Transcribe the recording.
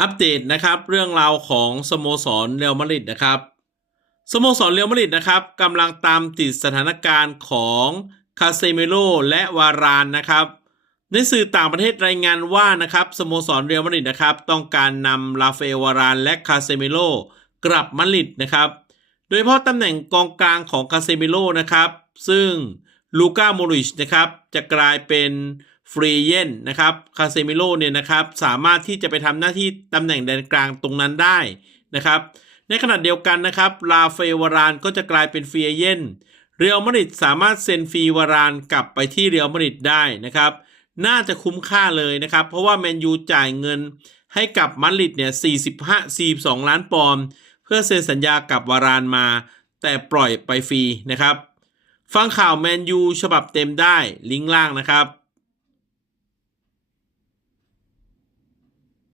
อัปเดตนะครับเรื่องราวของสโมสรเรอัลมาดริดนะครับสโมสรเรอัลมาดริดนะครับกำลังตามติดสถานการณ์ของคาเซเมโลและวารานนะครับในสื่อต่างประเทศรายงานว่านะครับสโมสรเรอัลมาดริดนะครับต้องการนำลาเฟวารานและคาเซเมโลกลับมาดริดนะครับ โดยเฉพาะตำแหน่งกองกลางของคาเซเมโลนะครับซึ่ง ลูก้าโมริชนะครับจะกลายเป็นฟรีเยนนะครับคาเซมิโลเนี่ยนะครับสามารถที่จะไปทำหน้าที่ตำแหน่งแดนกลางตรงนั้นได้นะครับในขณะเดียวกันนะครับลาเฟวารานก็จะกลายเป็นฟรีเยนเรอัลมาดริดสามารถเซ็นฟรีวารานกลับไปที่เรอัลมาดริดได้นะครับน่าจะคุ้มค่าเลยนะครับ เพราะว่าแมนยูจ่ายเงินให้กับมาดริดเนี่ย45 42 ล้านปอนด์เพื่อเซ็นสัญญากับวารานมา แต่ปล่อยไปฟรีนะครับ ฟังข่าวแมนยูฉบับเต็มได้ลิงก์ล่างนะครับ